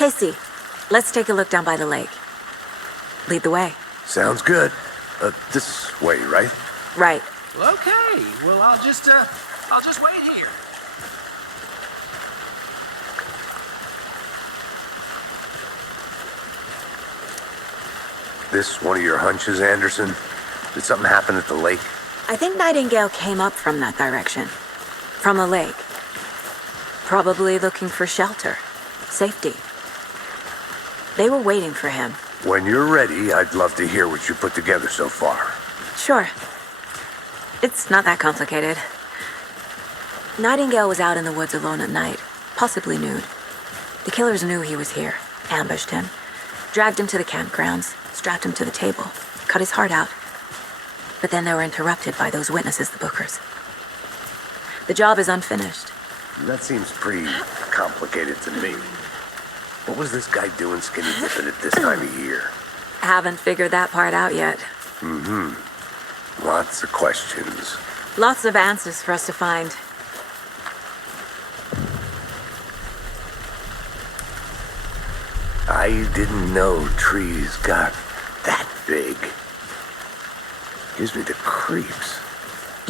Casey, let's take a look down by the lake. Lead the way. Sounds good. This way, right? Right. Okay, well, I'll just wait here. This one of your hunches, Anderson? Did something happen at the lake? I think Nightingale came up from that direction. From the lake. Probably looking for shelter. Safety. They were waiting for him. When you're ready, I'd love to hear what you put together so far. Sure. It's not that complicated. Nightingale was out in the woods alone at night, possibly nude. The killers knew he was here, ambushed him, dragged him to the campgrounds, strapped him to the table, cut his heart out. But then they were interrupted by those witnesses, the Bookers. The job is unfinished. That seems pretty complicated to me. What was this guy doing skinny dipping at this time of year? Haven't figured that part out yet. Lots of questions. Lots of answers for us to find. I didn't know trees got that big. Gives me the creeps.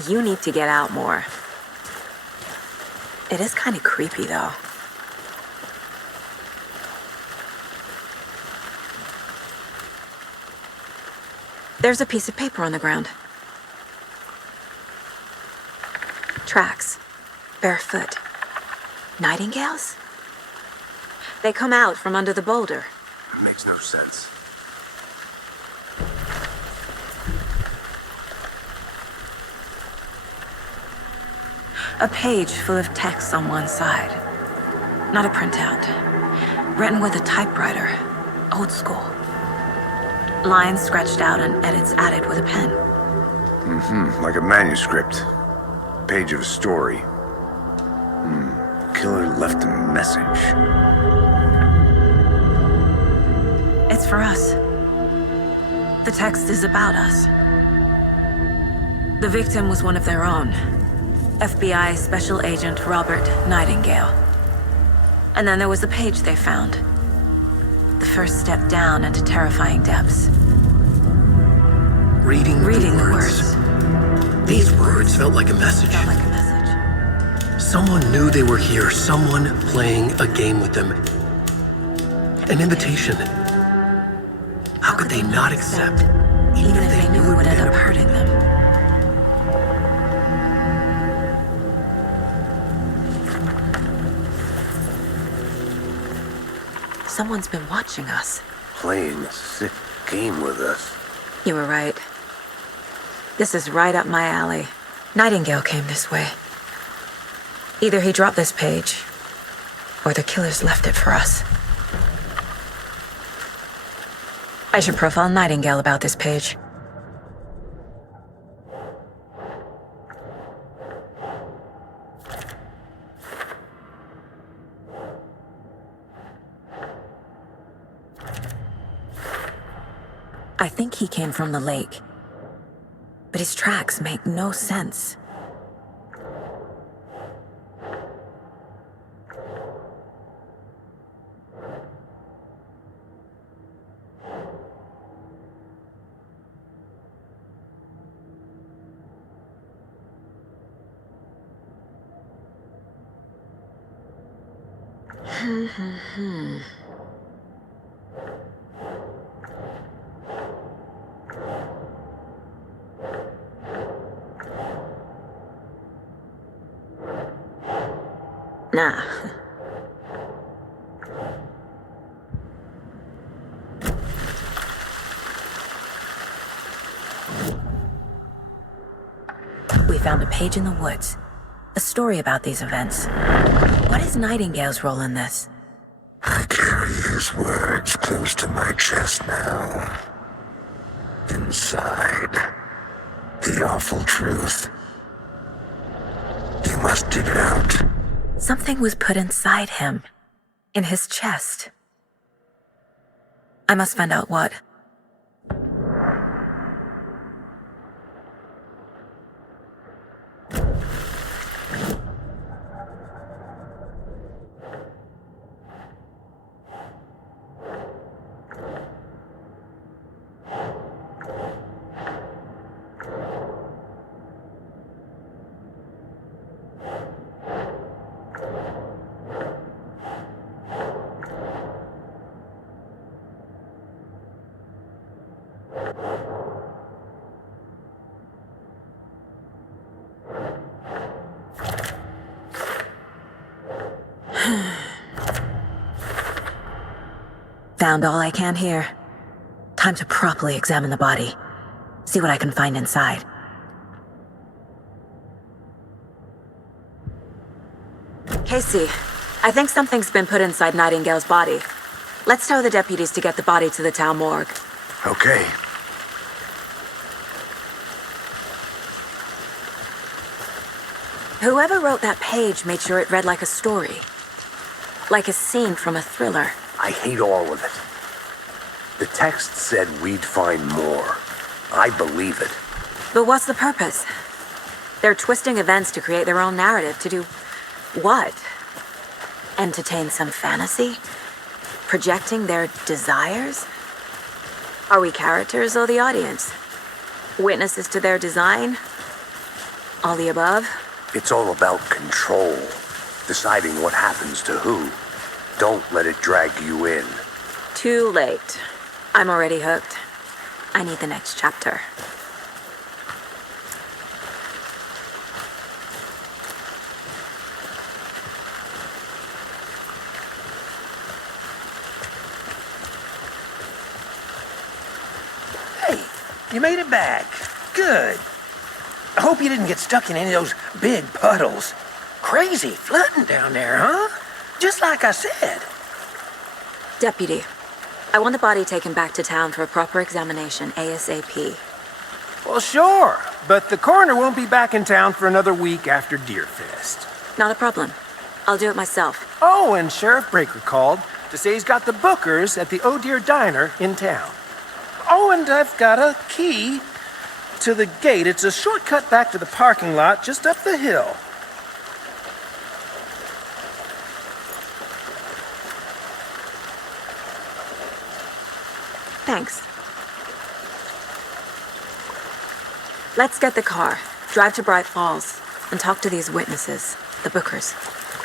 You need to get out more. It is kind of creepy, though. There's a piece of paper on the ground. Tracks. Barefoot. Nightingales? They come out from under the boulder. Makes no sense. A page full of text on one side. Not a printout. Written with a typewriter. Old school. Lines scratched out and edits added with a pen. Like a manuscript. Page of a story. Killer left a message. It's for us. The text is about us. The victim was one of their own. FBI Special Agent Robert Nightingale. And then there was the page they found. The first step down into terrifying depths. Reading the words. These words felt like a message. Someone knew they were here. Someone playing a game with them. An invitation. How could they not accept, even if they knew it would end up hurting them? Someone's been watching us. Playing a sick game with us. You were right. This is right up my alley. Nightingale came this way. Either he dropped this page, or the killers left it for us. I should profile Nightingale about this page. I think he came from the lake, but his tracks make no sense. Nah. We found a page in the woods. A story about these events. What is Nightingale's role in this? I carry his words close to my chest now. Inside, the awful truth. You must dig it out. Something was put inside him. In his chest. I must find out what. Found all I can here. Time to properly examine the body. See what I can find inside. Casey, I think something's been put inside Nightingale's body. Let's tell the deputies to get the body to the town morgue. Okay. Whoever wrote that page made sure it read like a story. Like a scene from a thriller. I hate all of it. The text said we'd find more. I believe it. But what's the purpose? They're twisting events to create their own narrative. To do what? Entertain some fantasy? Projecting their desires? Are we characters or the audience? Witnesses to their design? All the above? It's all about control. Deciding what happens to who. Don't let it drag you in. Too late. I'm already hooked. I need the next chapter. Hey, you made it back. Good. I hope you didn't get stuck in any of those big puddles. Crazy flooding down there, huh? Just like I said. Deputy, I want the body taken back to town for a proper examination, ASAP. Well, sure, but the coroner won't be back in town for another week after Deerfest. Not a problem. I'll do it myself. Oh, and Sheriff Breaker called to say he's got the bookers at the Oh Dear Diner in town. Oh, and I've got a key to the gate. It's a shortcut back to the parking lot just up the hill. Thanks. Let's get the car, drive to Bright Falls, and talk to these witnesses, the bookers.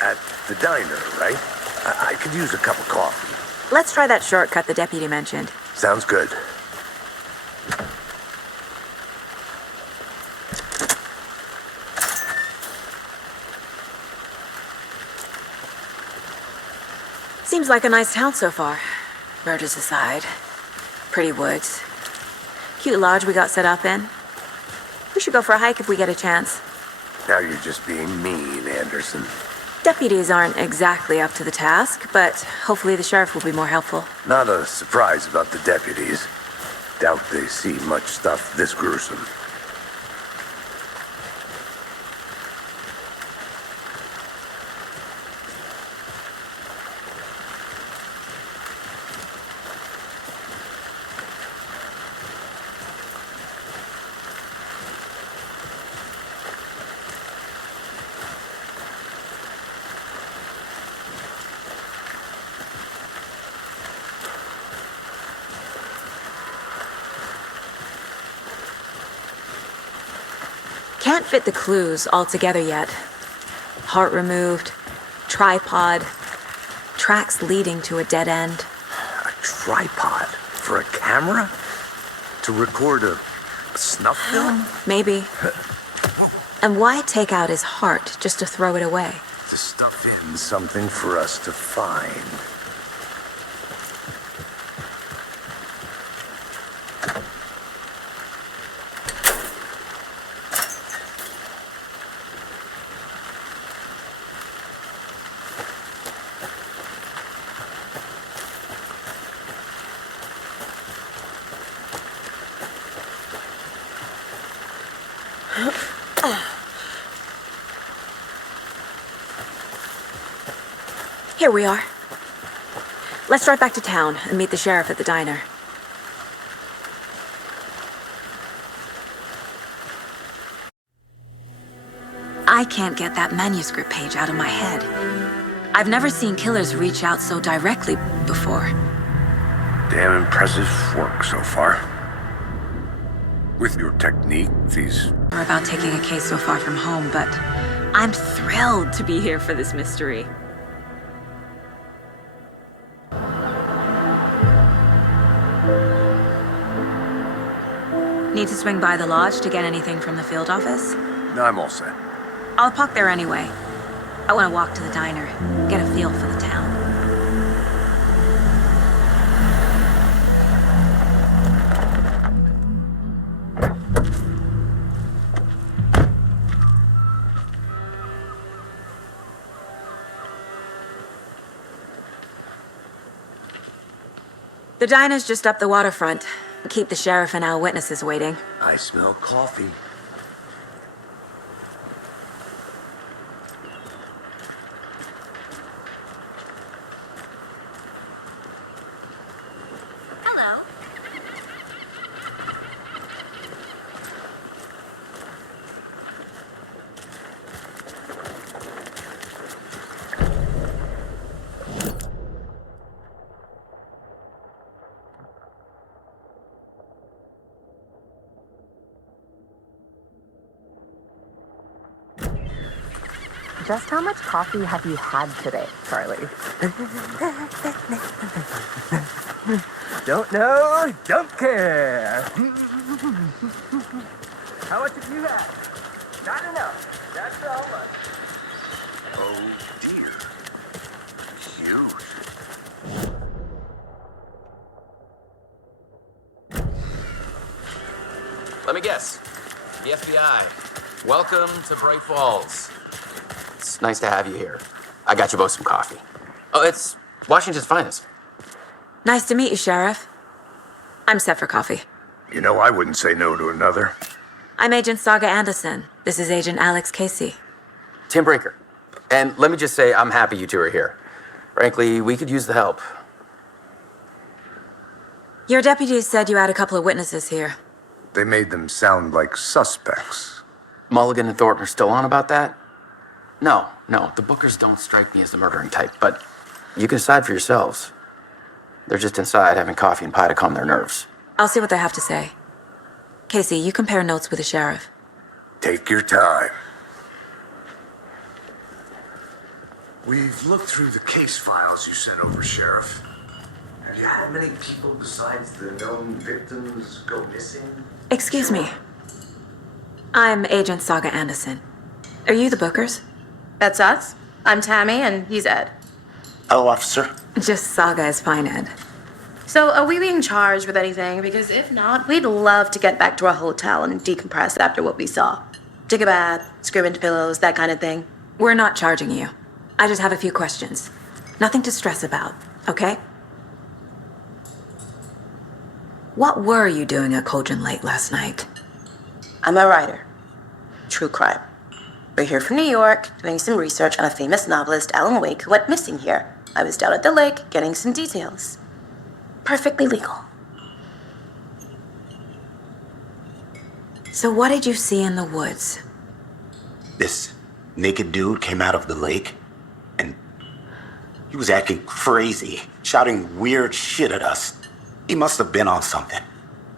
At the diner, right? I could use a cup of coffee. Let's try that shortcut the deputy mentioned. Sounds good. Seems like a nice town so far. Murders aside. Pretty woods. Cute lodge we got set up in. We should go for a hike if we get a chance. Now you're just being mean, Anderson. Deputies aren't exactly up to the task, but hopefully the sheriff will be more helpful. Not a surprise about the deputies. Doubt they see much stuff this gruesome. Can't fit the clues all together yet. Heart removed, tripod, tracks leading to a dead end. A tripod? For a camera? To record a snuff film? Maybe. And why take out his heart just to throw it away? To stuff in something for us to find. Here we are. Let's drive back to town and meet the sheriff at the diner. I can't get that manuscript page out of my head. I've never seen killers reach out so directly before. Damn impressive work so far. With your technique, these... We're about taking a case so far from home, but I'm thrilled to be here for this mystery. Need to swing by the lodge to get anything from the field office? No, I'm all set. I'll park there anyway. I want to walk to the diner, get a feel for the town. The diner's just up the waterfront. Keep the sheriff and our witnesses waiting. I smell coffee. Hello. Just how much coffee have you had today, Charlie? Don't know, don't care. How much have you had? Not enough. That's all much. Oh dear. Huge. Let me guess. The FBI. Welcome to Bright Falls. It's nice to have you here. I got you both some coffee. Oh, it's Washington's finest. Nice to meet you, Sheriff. I'm set for coffee. You know, I wouldn't say no to another. I'm Agent Saga Anderson. This is Agent Alex Casey. Tim Brinker. And let me just say, I'm happy you two are here. Frankly, we could use the help. Your deputies said you had a couple of witnesses here. They made them sound like suspects. Mulligan and Thornton are still on about that? No, the Bookers don't strike me as the murdering type, but you can decide for yourselves. They're just inside having coffee and pie to calm their nerves. I'll see what they have to say. Casey, you compare notes with the sheriff. Take your time. We've looked through the case files you sent over, Sheriff. Have you had many people besides the known victims go missing? Excuse me. I'm Agent Saga Anderson. Are you the Bookers? That's us. I'm Tammy, and he's Ed. Hello, officer. Just Saga is fine, Ed. So, are we being charged with anything? Because if not, we'd love to get back to our hotel and decompress after what we saw. Take a bath, scream into pillows, that kind of thing. We're not charging you. I just have a few questions. Nothing to stress about, okay? What were you doing at Cauldron Lake last night? I'm a writer. True crime. We're here from New York, doing some research on a famous novelist, Alan Wake, who went missing here. I was down at the lake, getting some details. Perfectly legal. So what did you see in the woods? This naked dude came out of the lake, and he was acting crazy, shouting weird shit at us. He must have been on something.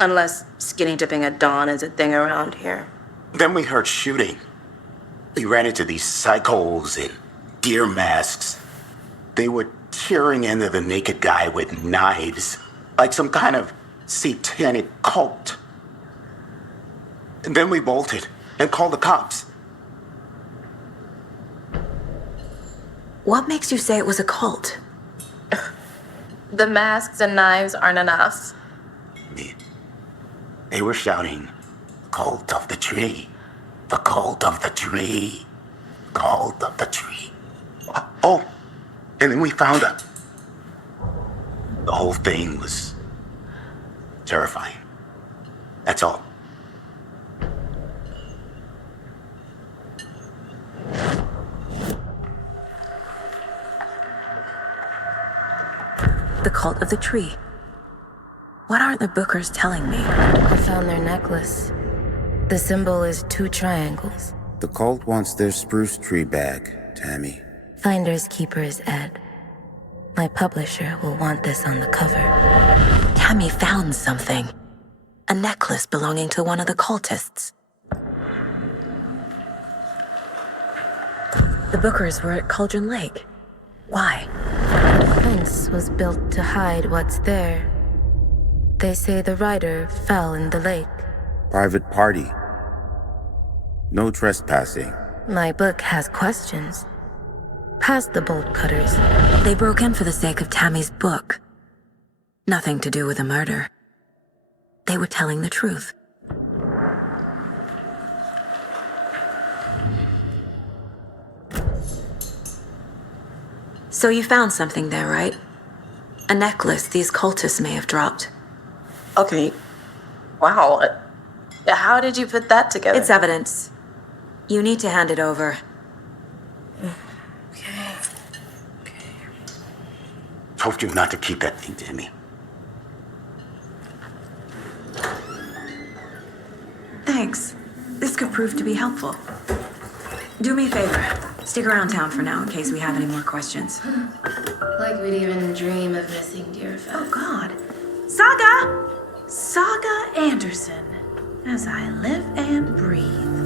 Unless skinny dipping at dawn is a thing around here. Then we heard shooting. We ran into these psychos in deer masks. They were tearing into the naked guy with knives, like some kind of satanic cult. And then we bolted and called the cops. What makes you say it was a cult? The masks and knives aren't enough. They were shouting, "Cult of the tree, the cult of the tree, cult of the tree." Oh, and then we found her. The whole thing was terrifying. That's all. The cult of the tree. What aren't the Bookers telling me? I found their necklace. The symbol is 2 triangles. The cult wants their spruce tree back, Tammy. Finders keepers, Ed. My publisher will want this on the cover. Tammy found something. A necklace belonging to one of the cultists. The Bookers were at Cauldron Lake. Why? The fence was built to hide what's there. They say the writer fell in the lake. Private party. No trespassing. My book has questions. has the bolt cutters. They broke in for the sake of Tammy's book. Nothing to do with a murder. They were telling the truth. So you found something there, right? A necklace these cultists may have dropped. Okay. Wow. How did you put that together? It's evidence. You need to hand it over. Told you not to keep that thing to me. Thanks. This could prove to be helpful. Do me a favor. Stick around town for now in case we have any more questions. Like we'd even dream of missing dear Fett. Oh, God. Saga! Saga Anderson. As I live and breathe.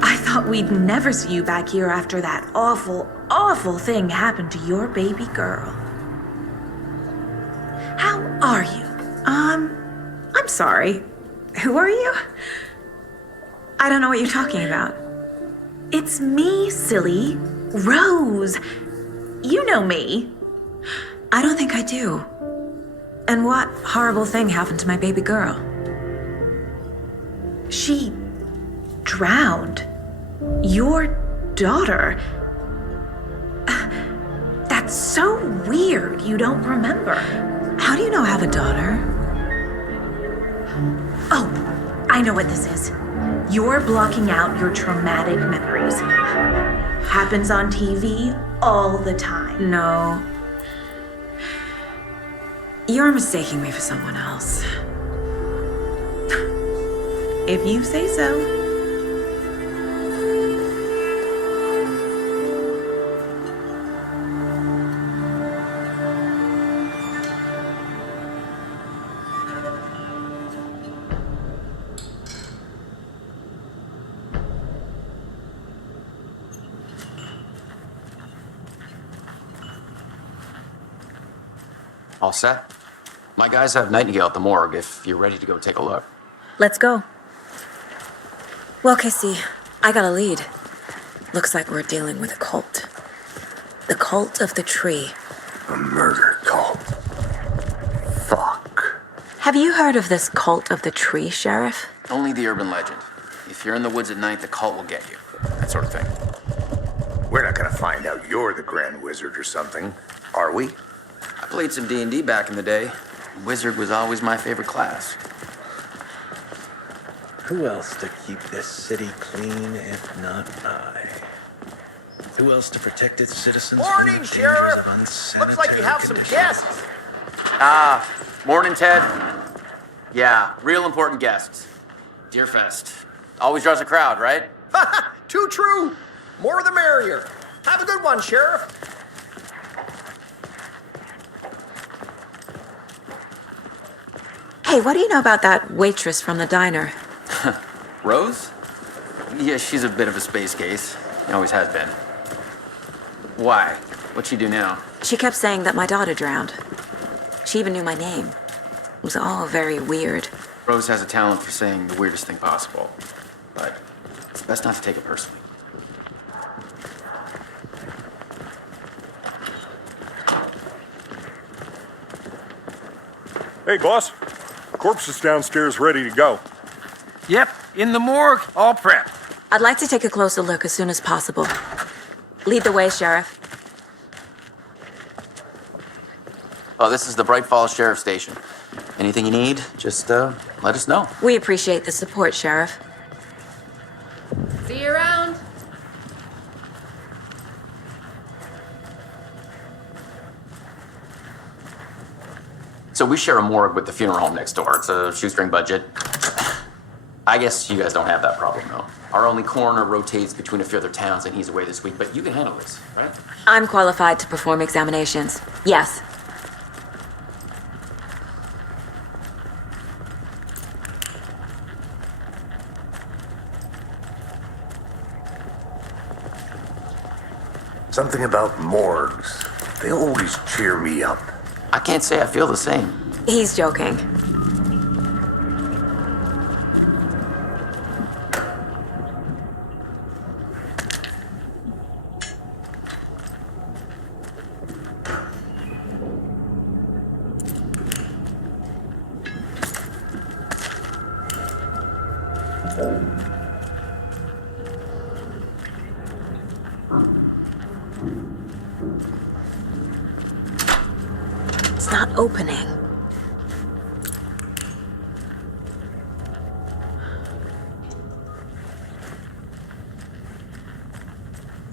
I thought we'd never see you back here after that awful, awful thing happened to your baby girl. How are you? I'm sorry. Who are you? I don't know what you're talking about. It's me, silly. Rose. You know me. I don't think I do. And what horrible thing happened to my baby girl? She drowned. Your daughter. That's so weird you don't remember. How do you know I have a daughter? Oh, I know what this is. You're blocking out your traumatic memories. Happens on TV all the time. No. You're mistaking me for someone else. If you say so. All set? My guys have Nightingale at the morgue if you're ready to go take a look. Let's go. Well, Casey, I got a lead. Looks like we're dealing with a cult. The cult of the tree. A murder cult. Fuck. Have you heard of this cult of the tree, Sheriff? Only the urban legend. If you're in the woods at night, the cult will get you. That sort of thing. We're not gonna find out you're the Grand Wizard or something, are we? I played some D&D back in the day. Wizard was always my favorite class. Who else to keep this city clean if not I? Who else to protect its citizens? Morning, Sheriff! Looks like you have some guests. Morning, Ted. Yeah, real important guests. Deerfest. Always draws a crowd, right? Too true. More the merrier. Have a good one, Sheriff. Hey, what do you know about that waitress from the diner? Rose? Yeah, she's a bit of a space case. Always has been. Why? What'd she do now? She kept saying that my daughter drowned. She even knew my name. It was all very weird. Rose has a talent for saying the weirdest thing possible. But it's best not to take it personally. Hey, boss. Corpse is downstairs ready to go. Yep, in the morgue, all prepped. I'd like to take a closer look as soon as possible. Lead the way, Sheriff. Oh, this is the Bright Falls Sheriff Station. Anything you need, just let us know. We appreciate the support, Sheriff. See you around. So we share a morgue with the funeral home next door. It's a shoestring budget. I guess you guys don't have that problem, though. Our only coroner rotates between a few other towns, and he's away this week, but you can handle this, right? I'm qualified to perform examinations. Yes. Something about morgues. They always cheer me up. I can't say I feel the same. He's joking. It's not opening.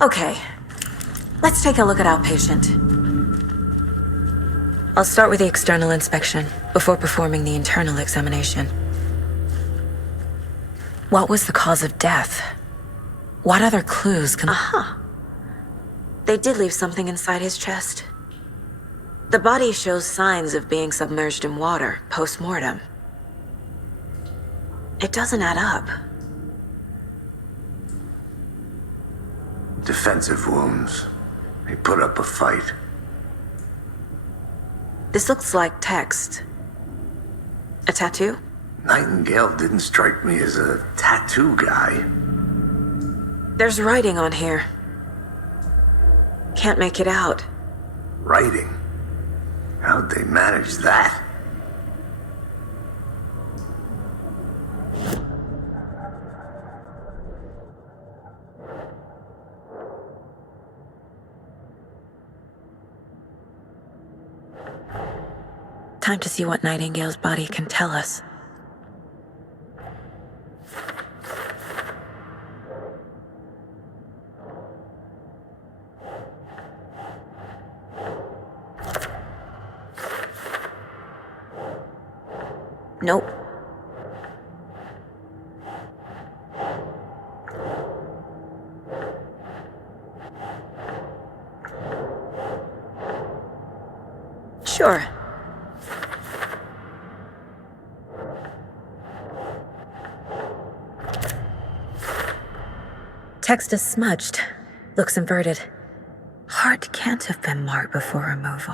Okay, let's take a look at our patient. I'll start with the external inspection before performing the internal examination. What was the cause of death? What other clues can... Aha! They did leave something inside his chest. The body shows signs of being submerged in water post-mortem. It doesn't add up. Defensive wounds. He put up a fight. This looks like text. A tattoo? Nightingale didn't strike me as a tattoo guy. There's writing on here. Can't make it out. Writing? How'd they manage that? Time to see what Nightingale's body can tell us. Nope. Sure. Text is smudged. Looks inverted. Heart can't have been marked before removal.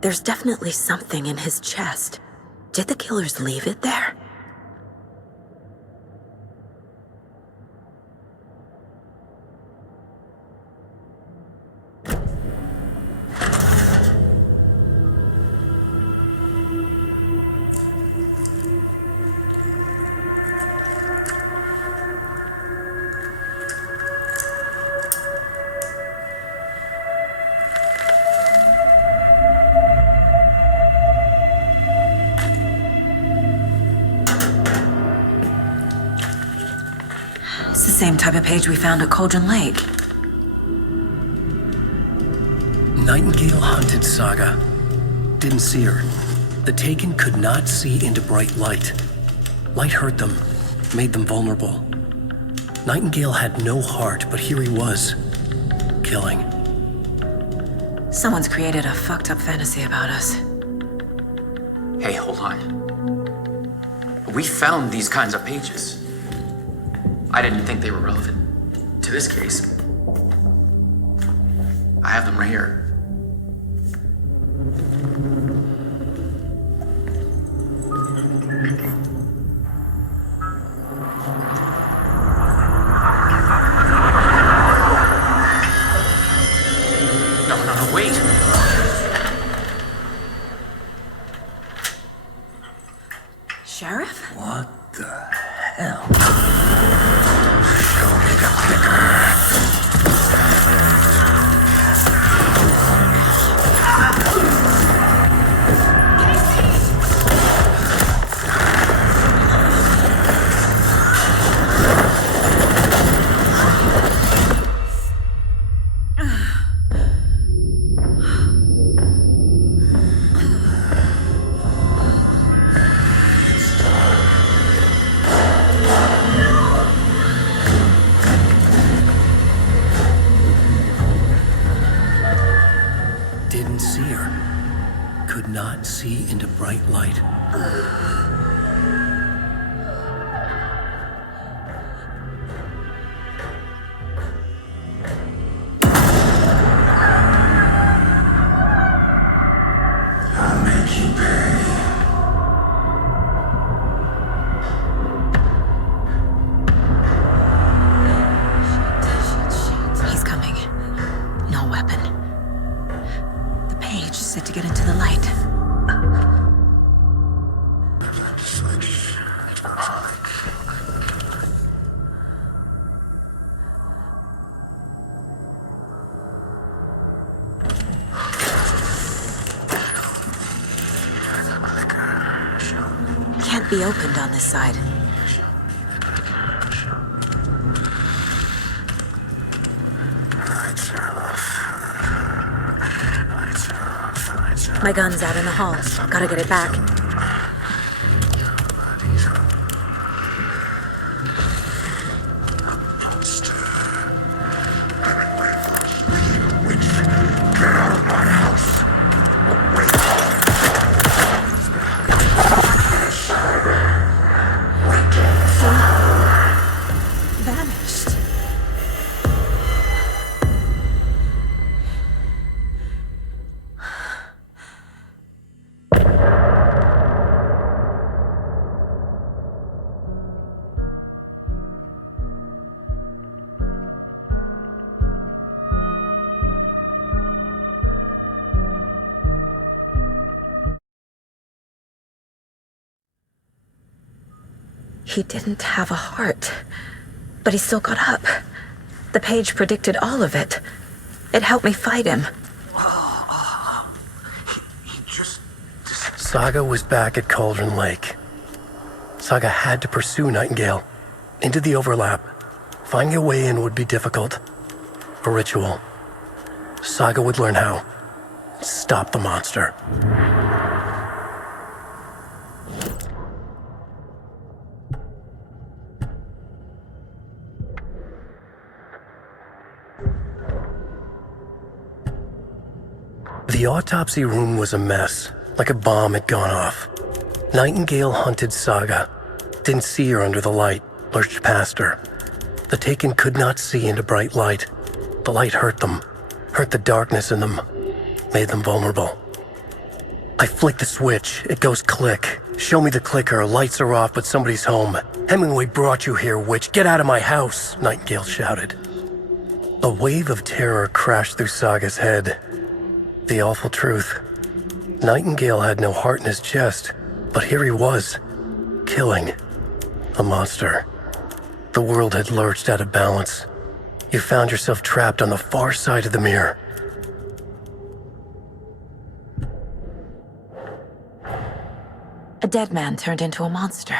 There's definitely something in his chest. Did the killers leave it there? It's the same type of page we found at Cauldron Lake. Nightingale hunted Saga. Didn't see her. The Taken could not see into bright light. Light hurt them, made them vulnerable. Nightingale had no heart, but here he was, killing. Someone's created a fucked up fantasy about us. Hey, hold on. We found these kinds of pages. I didn't think they were relevant to this case. I have them right here. No, wait. Sheriff? What the hell? Show me the clicker. Didn't see her. Could not see into bright light. I'll make you pay. He's coming. No weapon. The page set to get into the light. be opened on this side. My gun's out in the hall. Gotta get it back. Vanished. He didn't have a heart, but he still got up. The page predicted all of it. It helped me fight him. Saga was back at Cauldron Lake. Saga had to pursue Nightingale into the overlap. Finding a way in would be difficult. A ritual. Saga would learn how. Stop the monster. The autopsy room was a mess, like a bomb had gone off. Nightingale hunted Saga. Didn't see her under the light, lurched past her. The Taken could not see into bright light. The light hurt them, hurt the darkness in them, made them vulnerable. I flick the switch, it goes click. Show me the clicker, lights are off, but somebody's home. Hemingway brought you here, witch. Get out of my house, Nightingale shouted. A wave of terror crashed through Saga's head. The awful truth. Nightingale had no heart in his chest, but here he was, killing a monster. The world had lurched out of balance. You found yourself trapped on the far side of the mirror. A dead man turned into a monster.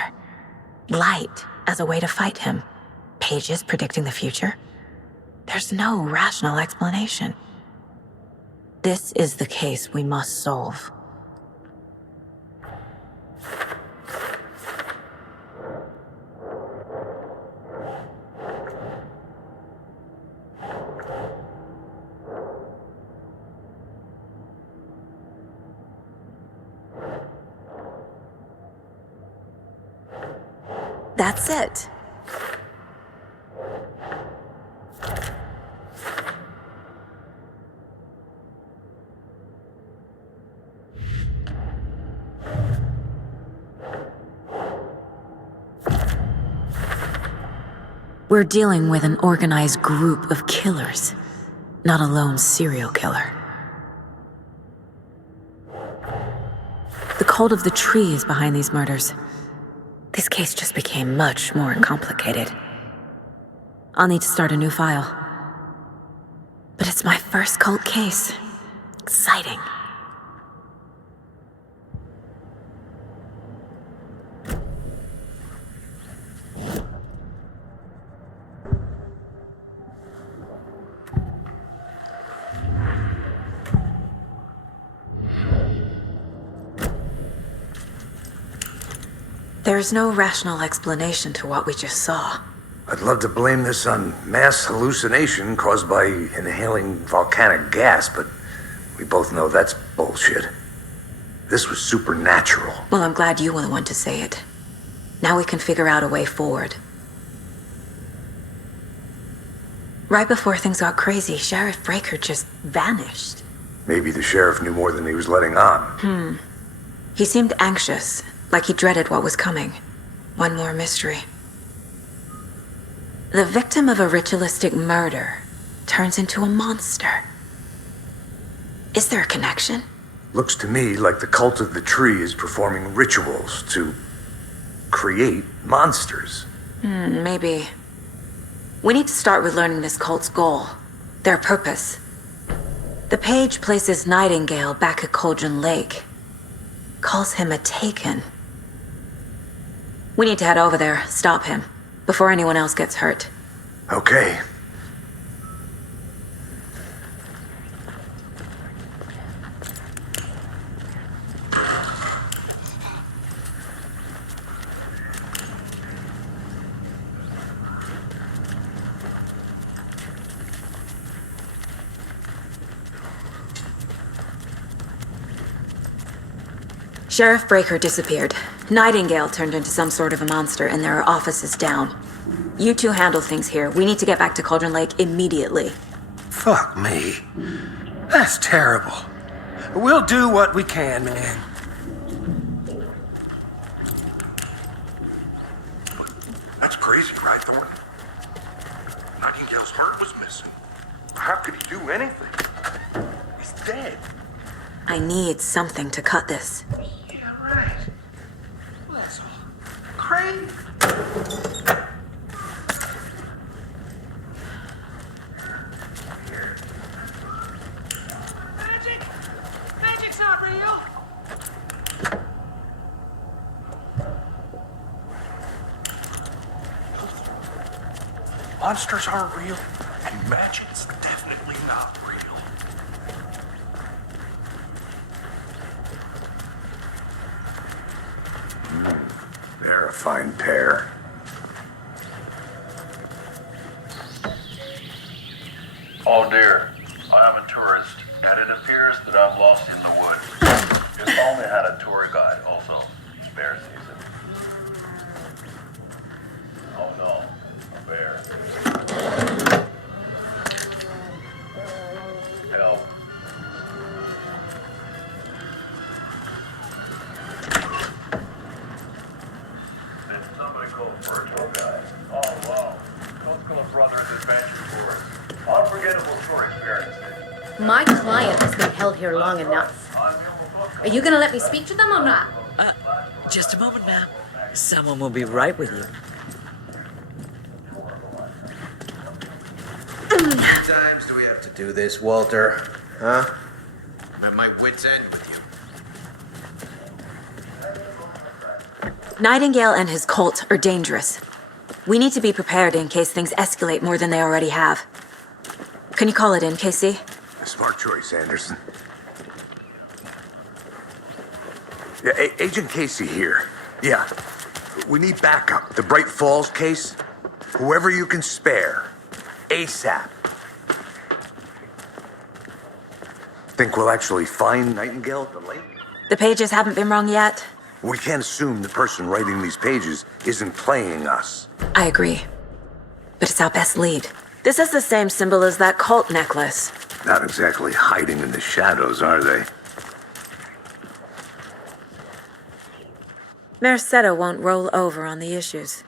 Light as a way to fight him. Pages predicting the future. There's no rational explanation. This is the case we must solve. That's it. We're dealing with an organized group of killers, not a lone serial killer. The cult of the tree is behind these murders. This case just became much more complicated. I'll need to start a new file. But it's my first cult case. Exciting. There's no rational explanation to what we just saw. I'd love to blame this on mass hallucination caused by inhaling volcanic gas, but we both know that's bullshit. This was supernatural. Well, I'm glad you were the one to say it. Now we can figure out a way forward. Right before things got crazy, Sheriff Breaker just vanished. Maybe the sheriff knew more than he was letting on. He seemed anxious, like he dreaded what was coming. One more mystery. The victim of a ritualistic murder turns into a monster. Is there a connection? Looks to me like the cult of the tree is performing rituals to create monsters. Maybe. We need to start with learning this cult's goal, their purpose. The page places Nightingale back at Cauldron Lake, calls him a Taken. We need to head over there, stop him, before anyone else gets hurt. Okay. Sheriff Breaker disappeared. Nightingale turned into some sort of a monster, and there are offices down. You two handle things here. We need to get back to Cauldron Lake immediately. Fuck me. That's terrible. We'll do what we can, man. That's crazy, right, Thornton? Nightingale's heart was missing. How could he do anything? He's dead. I need something to cut this. Yeah, right. Well, that's all crazy. Magic! Magic's not real! Monsters aren't real, and magic's definitely not real. They're a fine pair. Oh dear, I'm a tourist, and it appears that I'm lost in the woods. If only had a tour guide also. Bear season. Oh no, a bear. Help. Did somebody call for a tour guide? Oh wow. Coast Club Brothers Adventure Tours. Unforgettable tour experience. My client has been held here long enough. Are you gonna let me speak to them or not? Just a moment, ma'am. Someone will be right with you. How many times do we have to do this, Walter? Huh? I'm at my wit's end with you. Nightingale and his cult are dangerous. We need to be prepared in case things escalate more than they already have. Can you call it in, KC? Smart choice, Anderson. Yeah, Agent Casey here. Yeah. We need backup. The Bright Falls case. Whoever you can spare. ASAP. Think we'll actually find Nightingale at the lake? The pages haven't been wrong yet. We can't assume the person writing these pages isn't playing us. I agree. But it's our best lead. This is the same symbol as that cult necklace. Not exactly hiding in the shadows, are they? Merced won't roll over on the issues.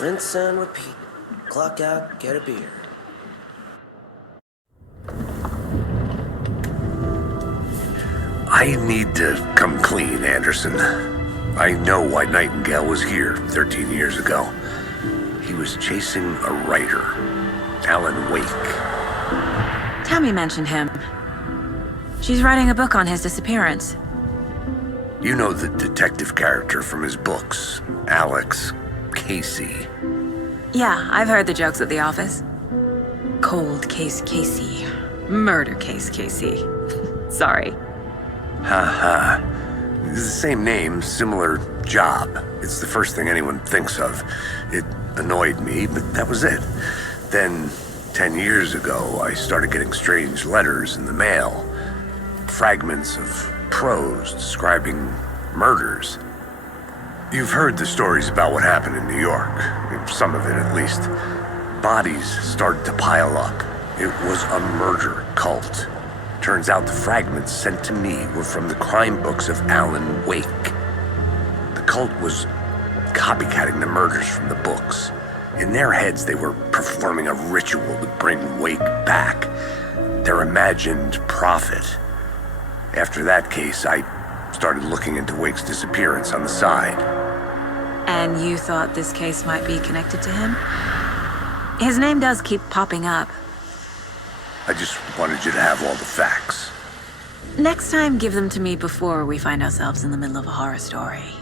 Rinse and repeat. Clock out, get a beer. I need to come clean, Anderson. I know why Nightingale was here 13 years ago. He was chasing a writer, Alan Wake. Tammy mentioned him. She's writing a book on his disappearance. You know the detective character from his books, Alex Casey. Yeah, I've heard the jokes at the office. Cold case Casey. Murder case Casey. Sorry. Ha. It's the same name, similar job. It's the first thing anyone thinks of. It annoyed me, but that was it. Then, 10 years ago, I started getting strange letters in the mail. Fragments of prose describing murders. You've heard the stories about what happened in New York. Some of it, at least. Bodies started to pile up. It was a murder cult. Turns out the fragments sent to me were from the crime books of Alan Wake. The cult was copycatting the murders from the books. In their heads, they were performing a ritual to bring Wake back. Their imagined prophet. After that case, I started looking into Wake's disappearance on the side. And you thought this case might be connected to him? His name does keep popping up. I just wanted you to have all the facts. Next time, give them to me before we find ourselves in the middle of a horror story.